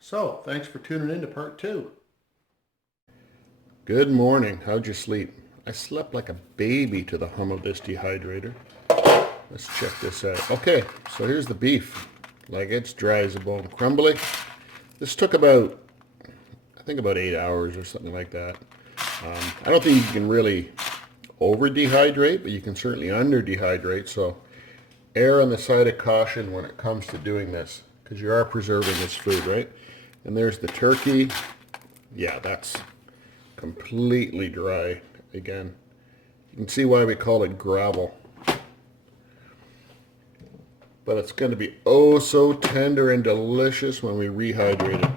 So, thanks for tuning in to part 2. Good morning. How'd you sleep? I slept like a baby to the hum of this dehydrator. Let's check this out. Okay, so here's the beef. Like, it's dry as a bone, crumbly. This took about, I think about 8 hours or something like that. I don't think you can really over dehydrate, but you can certainly under dehydrate. So err on the side of caution when it comes to doing this, because you are preserving this food, right? And there's the turkey. Yeah, that's completely dry again. You can see why we call it gravel. But it's going to be oh so tender and delicious when we rehydrate it.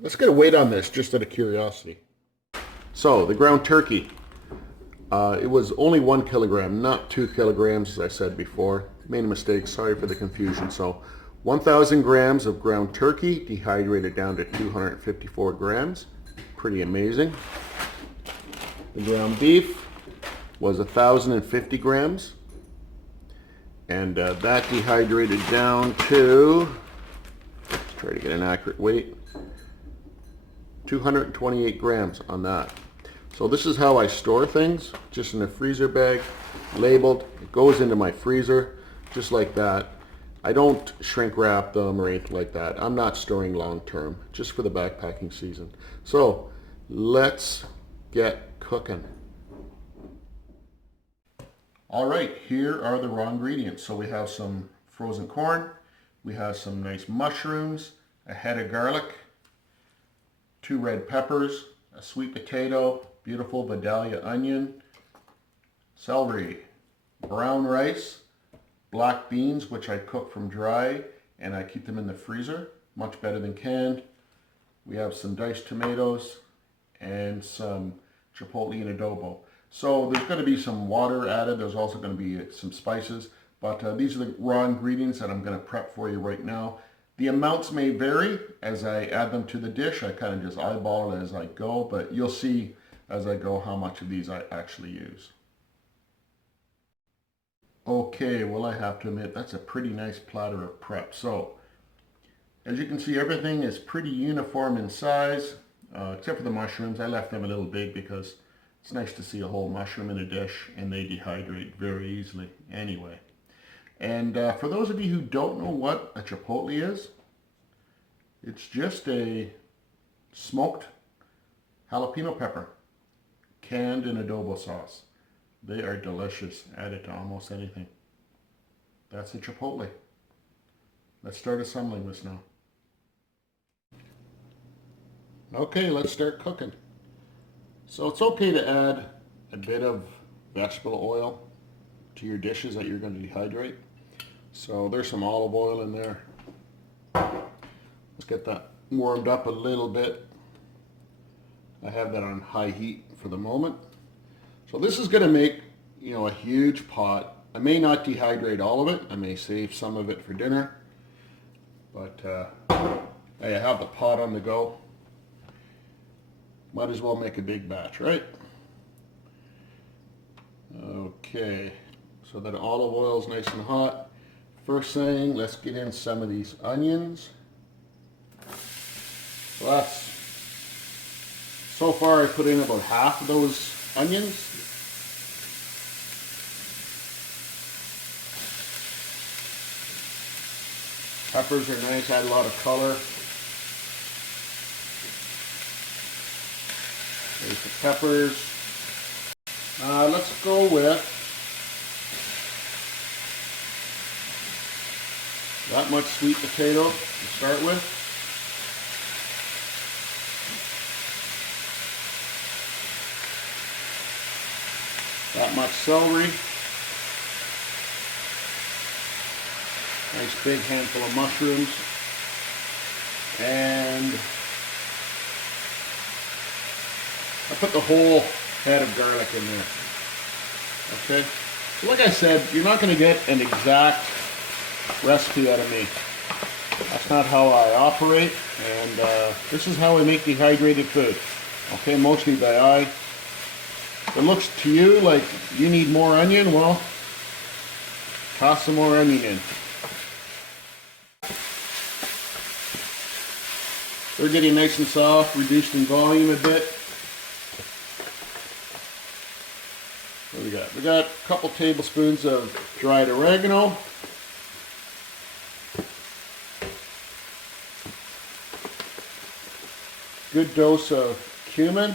Let's get a weight on this just out of curiosity. So the ground turkey, it was only 1 kilogram, not 2 kilograms as I said before. Made a mistake, sorry for the confusion. So 1,000 grams of ground turkey, dehydrated down to 254 grams. Pretty amazing. The ground beef was 1,050 grams. And that dehydrated down to, let's try to get an accurate weight, 228 grams on that. So this is how I store things, just in a freezer bag, labeled. It goes into my freezer, just like that. I don't shrink wrap them or anything like that. I'm not storing long term, just for the backpacking season. So let's get cooking. All right, here are the raw ingredients. So we have some frozen corn, we have some nice mushrooms, a head of garlic, 2 red peppers, a sweet potato, beautiful Vidalia onion, celery, brown rice, black beans, which I cook from dry and I keep them in the freezer, much better than canned. We have some diced tomatoes and some chipotle and adobo. So there's going to be some water added. There's also going to be some spices, but these are the raw ingredients that I'm going to prep for you right now. The amounts may vary as I add them to the dish. I kind of just eyeball it as I go, but you'll see as I go how much of these I actually use. Okay, well, I have to admit that's a pretty nice platter of prep. So as you can see, everything is pretty uniform in size, except for the mushrooms. I left them a little big because it's nice to see a whole mushroom in a dish, and they dehydrate very easily anyway. And for those of you who don't know what a chipotle is, it's just a smoked jalapeno pepper, canned in adobo sauce. They are delicious, added to almost anything. That's a chipotle. Let's start assembling this now. Okay, let's start cooking. So it's okay to add a bit of vegetable oil to your dishes that you're going to dehydrate. So there's some olive oil in there. Let's get that warmed up a little bit. I have that on high heat for the moment. So this is going to make, a huge pot. I may not dehydrate all of it. I may save some of it for dinner. But I have the pot on the go. Might as well make a big batch, right? Okay, so that olive oil is nice and hot. First thing, let's get in some of these onions. So far I put in about half of those onions. Peppers are nice, add a lot of color. There's the peppers. Let's go with that much sweet potato to start with. That much celery. Nice big handful of mushrooms. And I put the whole head of garlic in there. Okay? So like I said, you're not going to get an exact recipe out of me. That's not how I operate, and this is how I make dehydrated food. Okay, mostly by eye. If it looks to you like you need more onion, well, toss some more onion in. They're getting nice and soft, reduced in volume a bit. What do we got? We got a couple tablespoons of dried oregano. Good dose of cumin.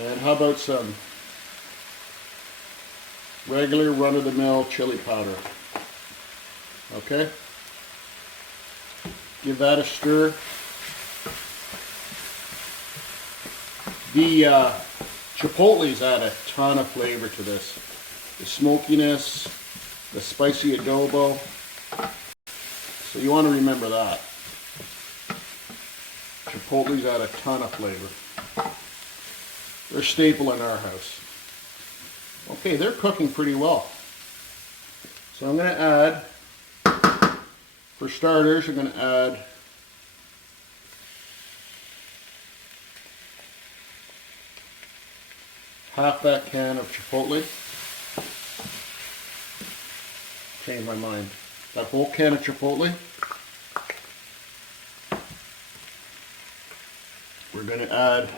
And how about some regular run-of-the-mill chili powder? Okay. Give that a stir. The chipotles add a ton of flavor to this. The smokiness, the spicy adobo. So you want to remember that. Chipotles add a ton of flavor. They're a staple in our house. Okay, they're cooking pretty well. So I'm going to add, for starters, I'm going to add half that can of chipotle. Changed my mind. That whole can of chipotle. We're going to add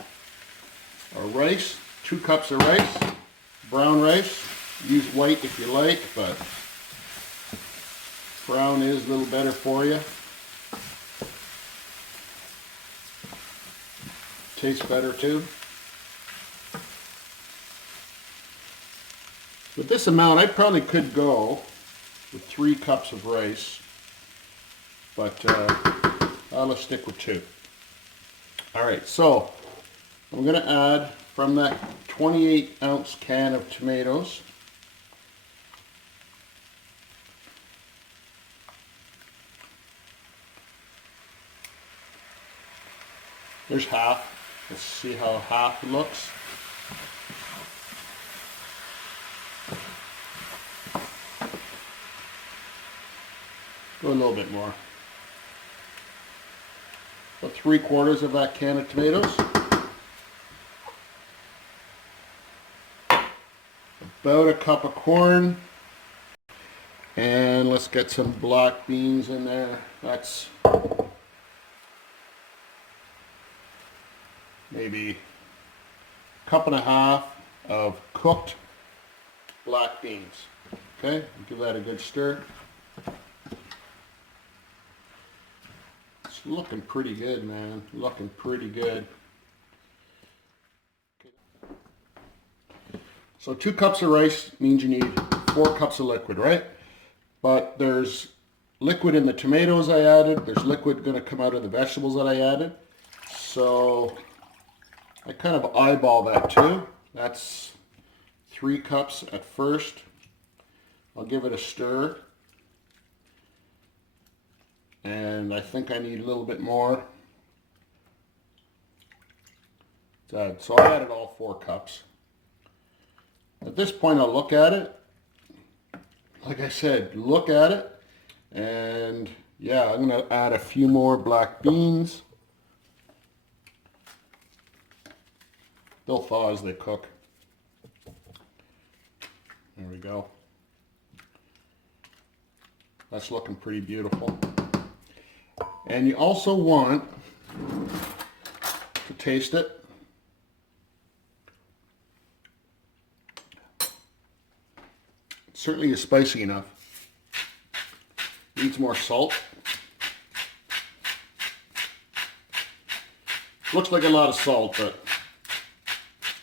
our rice, 2 cups of rice, brown rice. Use white if you like, but brown is a little better for you. Tastes better too. With this amount, I probably could go with 3 cups of rice, but I'll stick with 2. All right, so I'm going to add from that 28-ounce can of tomatoes, there's half. Let's see how half looks. Go a little bit more. About 3/4 of that can of tomatoes. About a cup of corn. And let's get some black beans in there. That's maybe a cup and a half of cooked black beans. Okay, give that a good stir. It's looking pretty good, man. Looking pretty good. So 2 cups of rice means you need 4 cups of liquid, right? But there's liquid in the tomatoes I added. There's liquid going to come out of the vegetables that I added. So I kind of eyeball that too. That's 3 cups at first. I'll give it a stir. And I think I need a little bit more. So I added all 4 cups. At this point, I'll look at it. Like I said, look at it. And yeah, I'm going to add a few more black beans. They'll thaw as they cook. There we go. That's looking pretty beautiful. And you also want to taste it. It certainly is spicy enough. Needs more salt. Looks like a lot of salt, but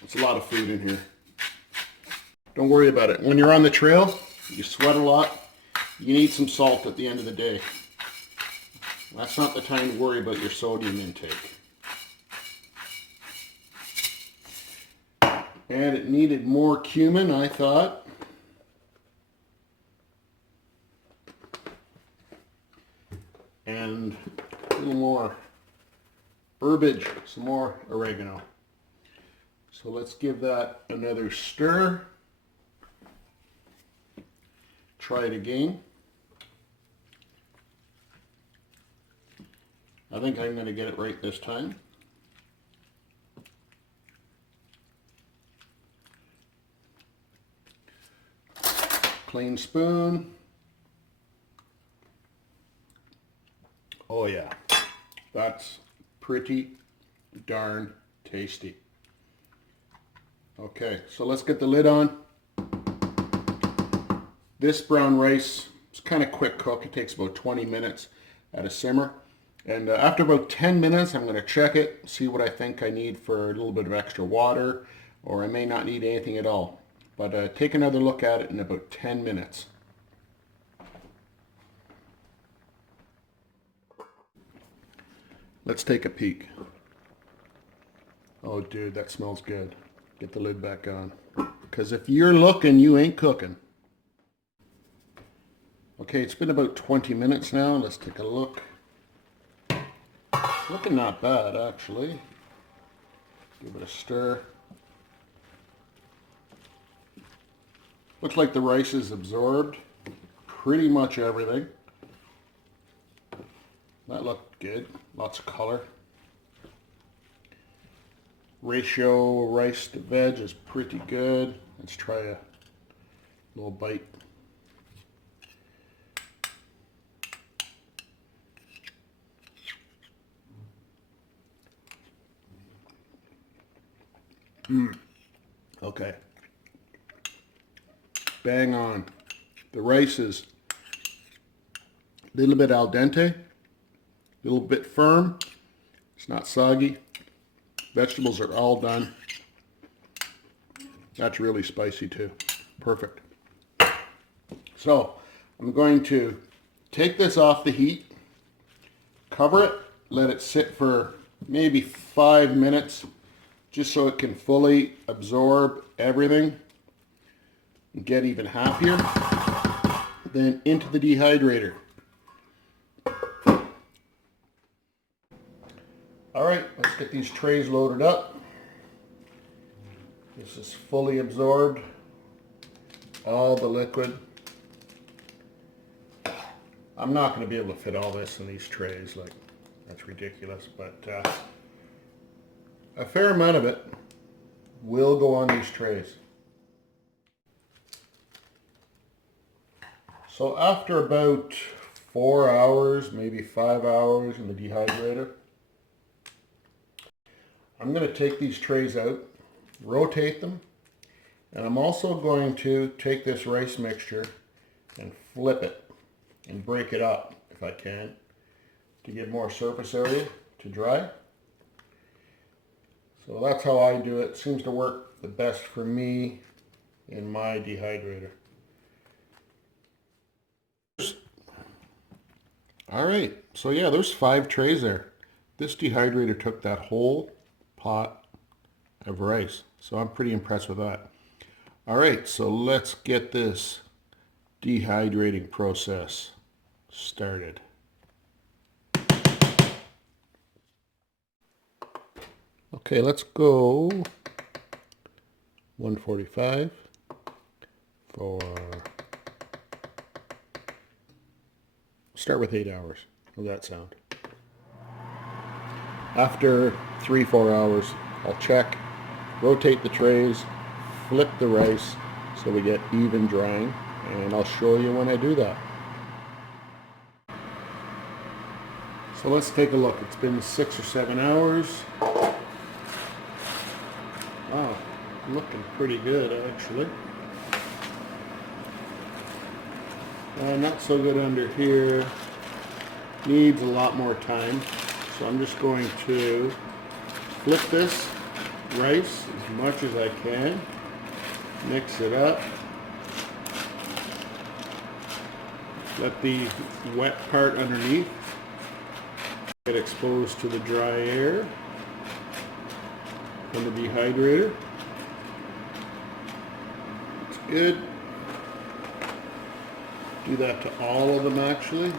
it's a lot of food in here. Don't worry about it. When you're on the trail, you sweat a lot. You need some salt at the end of the day. That's not the time to worry about your sodium intake. And it needed more cumin, I thought. And a little more herbage, some more oregano. So let's give that another stir. Try it again. I think I'm going to get it right this time. clean spoon. Oh yeah, that's pretty darn tasty. Okay, so let's get the lid on. This brown rice is kind of quick cook. It takes about 20 minutes at a simmer. And after about 10 minutes, I'm going to check it, see what I think I need for a little bit of extra water, or I may not need anything at all. But take another look at it in about 10 minutes. Let's take a peek. Oh dude, that smells good. Get the lid back on. Because if you're looking, you ain't cooking. Okay, it's been about 20 minutes now. Let's take a look. Looking not bad, actually. Give it a stir. Looks like the rice is absorbed pretty much everything. That looked good. Lots of color. Ratio rice to veg is pretty good. Let's try a little bite. Okay. Bang on. The rice is a little bit al dente, a little bit firm. It's not soggy. Vegetables are all done. That's really spicy too. Perfect. So I'm going to take this off the heat, cover it, let it sit for maybe 5 minutes, just so it can fully absorb everything and get even happier. Then into the dehydrator. All right, let's get these trays loaded up. This is fully absorbed, all the liquid. I'm not going to be able to fit all this in these trays, like that's ridiculous, but a fair amount of it will go on these trays. So after about 4 hours, maybe 5 hours in the dehydrator, I'm going to take these trays out, rotate them, and I'm also going to take this rice mixture and flip it and break it up if I can to get more surface area to dry. So that's how I do it. Seems to work the best for me in my dehydrator. All right, so yeah, there's 5 trays there. This dehydrator took that whole pot of rice, so I'm pretty impressed with that. All right, so let's get this dehydrating process started. Okay, let's go 145 for, start with 8 hours. How's that sound? After 3-4 hours, I'll check, rotate the trays, flip the rice so we get even drying, and I'll show you when I do that. So let's take a look. It's been 6 or 7 hours. Wow, looking pretty good actually. Not so good under here. Needs a lot more time. So I'm just going to flip this rice as much as I can. Mix it up. Let the wet part underneath get exposed to the dry air from the dehydrator. It's good. Do that to all of them actually.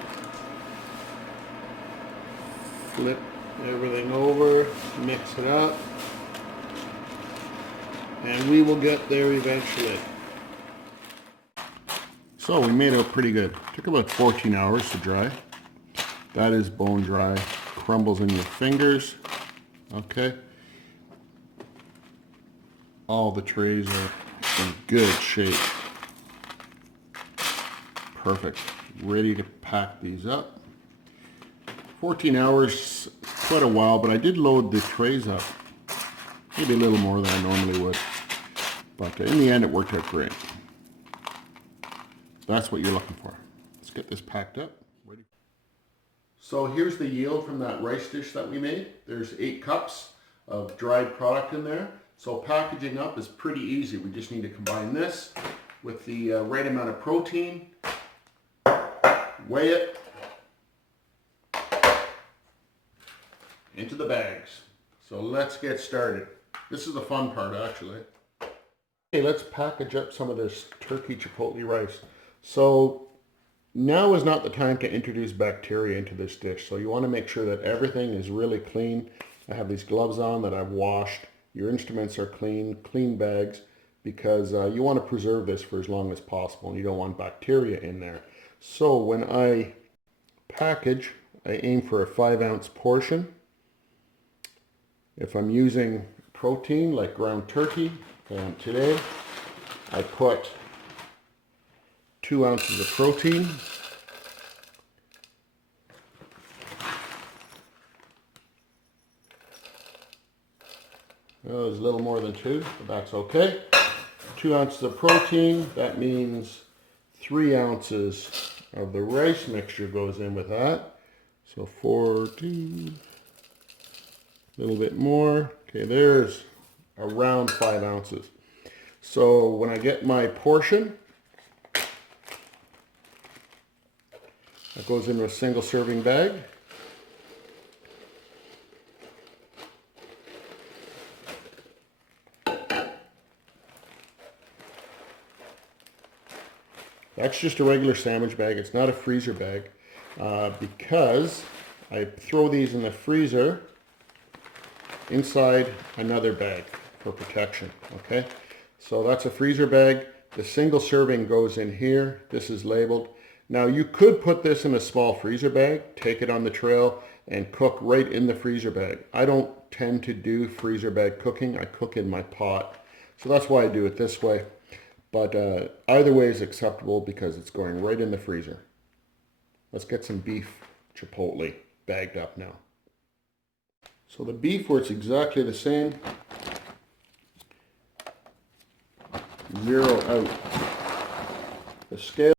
Flip everything over, mix it up, and we will get there eventually. So we made out pretty good. Took about 14 hours to dry. That is bone dry. Crumbles in your fingers. Okay. All the trays are in good shape. Perfect. Ready to pack these up. 14 hours, quite a while, but I did load the trays up. Maybe a little more than I normally would. But in the end, it worked out great. That's what you're looking for. Let's get this packed up. Ready. So here's the yield from that rice dish that we made. There's 8 cups of dried product in there. So packaging up is pretty easy. We just need to combine this with the right amount of protein, weigh it into the bags. So let's get started. This is the fun part, actually. Okay, let's package up some of this turkey chipotle rice. So now is not the time to introduce bacteria into this dish. So you want to make sure that everything is really clean. I have these gloves on that I've washed. Your instruments are clean, clean bags, because you want to preserve this for as long as possible and you don't want bacteria in there. So when I package, I aim for a 5-ounce portion. If I'm using protein like ground turkey, and today I put 2 ounces of protein. Well, there's a little more than 2, but that's okay. 2 ounces of protein, that means 3 ounces of the rice mixture goes in with that. So 4, 2, a little bit more. Okay, there's around 5 ounces. So when I get my portion, that goes into a single serving bag. That's just a regular sandwich bag. It's not a freezer bag because I throw these in the freezer inside another bag for protection. Okay, so that's a freezer bag. The single serving goes in here. This is labeled. Now you could put this in a small freezer bag, take it on the trail and cook right in the freezer bag. I don't tend to do freezer bag cooking. I cook in my pot. So that's why I do it this way. But either way is acceptable because it's going right in the freezer. Let's get some beef chipotle bagged up now. So the beef works exactly the same. Zero out the scale.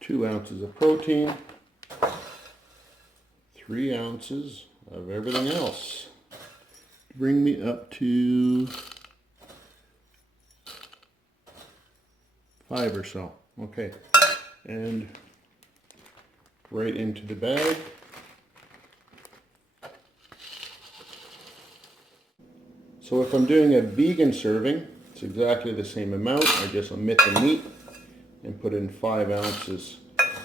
Two ounces of protein. 3 ounces of everything else. Bring me up to 5 or so. Okay, and right into the bag. So if I'm doing a vegan serving, it's exactly the same amount. I just omit the meat and put in 5 ounces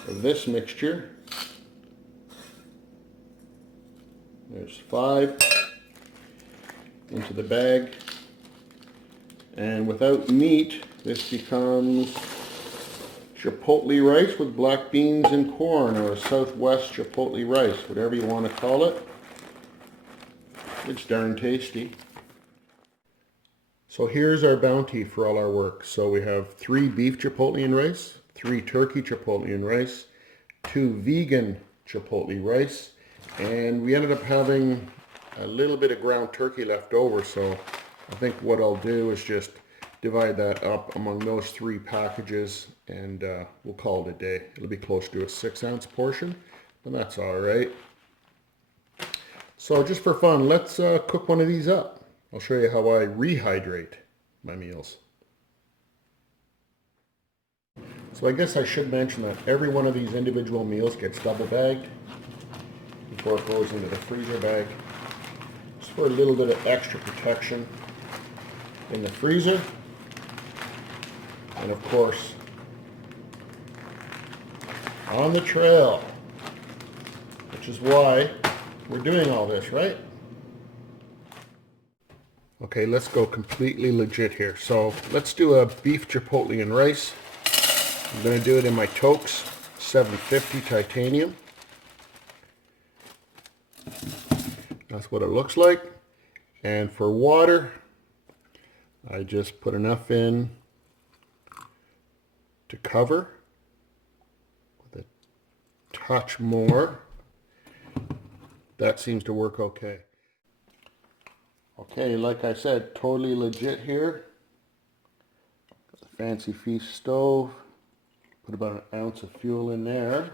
of this mixture. There's 5 into the bag. And without meat, this becomes chipotle rice with black beans and corn, or a Southwest chipotle rice, whatever you want to call it. It's darn tasty. So here's our bounty for all our work. So we have 3 beef chipotle rice, 3 turkey chipotle rice, 2 vegan chipotle rice, and we ended up having a little bit of ground turkey left over, so I think what I'll do is just divide that up among those 3 packages, and we'll call it a day. It'll be close to a 6-ounce portion, but that's all right. So just for fun, let's cook one of these up. I'll show you how I rehydrate my meals. So I guess I should mention that every one of these individual meals gets double bagged before it goes into the freezer bag, just for a little bit of extra protection in the freezer. And of course, on the trail, which is why we're doing all this, right? Okay, let's go completely legit here. So let's do a beef chipotle and rice. I'm going to do it in my Tokes 750 titanium. That's what it looks like. And for water, I just put enough in to cover with a touch more. That seems to work okay. Okay, like I said, totally legit here. Got the fancy feast stove. Put about an ounce of fuel in there.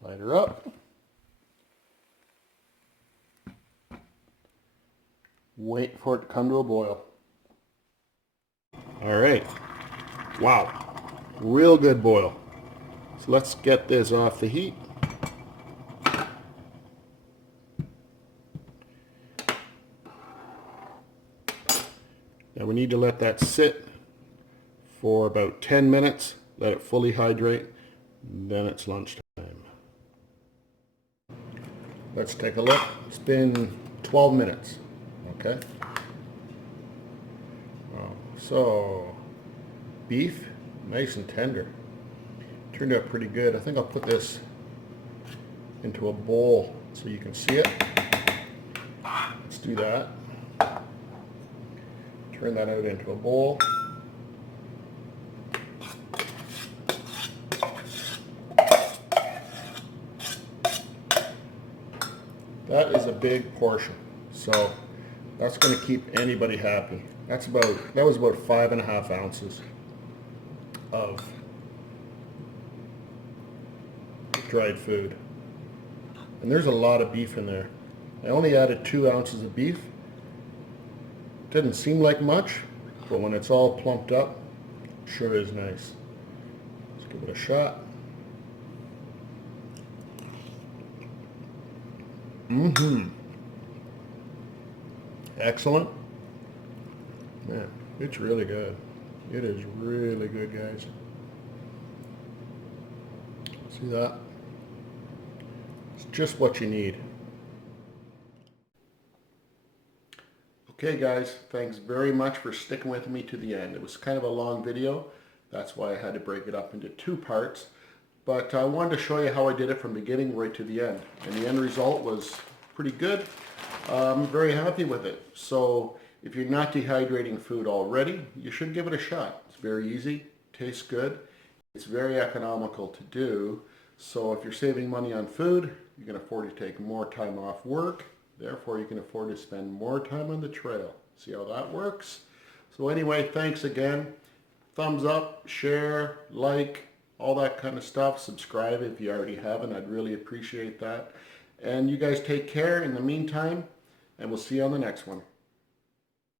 Light her up. Wait for it to come to a boil. All right. Wow. Real good boil. So let's get this off the heat. Now we need to let that sit for about 10 minutes. Let it fully hydrate. Then it's lunchtime. Let's take a look. It's been 12 minutes. Okay. So, beef, nice and tender. Turned out pretty good. I think I'll put this into a bowl so you can see it. Let's do that. Turn that out into a bowl. That is a big portion, so that's going to keep anybody happy. That was about 5.5 ounces of dried food. And there's a lot of beef in there. I only added 2 ounces of beef. Didn't seem like much, but when it's all plumped up, it sure is nice. Let's give it a shot. Excellent. Man, it's really good. It is really good, guys. See that? It's just what you need. Okay guys, thanks very much for sticking with me to the end. It was kind of a long video. That's why I had to break it up into 2 parts. But I wanted to show you how I did it from beginning right to the end. And the end result was pretty good. I'm very happy with it. So if you're not dehydrating food already, you should give it a shot. It's very easy, tastes good. It's very economical to do. So if you're saving money on food, you can afford to take more time off work. Therefore, you can afford to spend more time on the trail. See how that works? So anyway, thanks again. Thumbs up, share, like, all that kind of stuff. Subscribe if you already haven't. I'd really appreciate that. And you guys take care in the meantime, and we'll see you on the next one.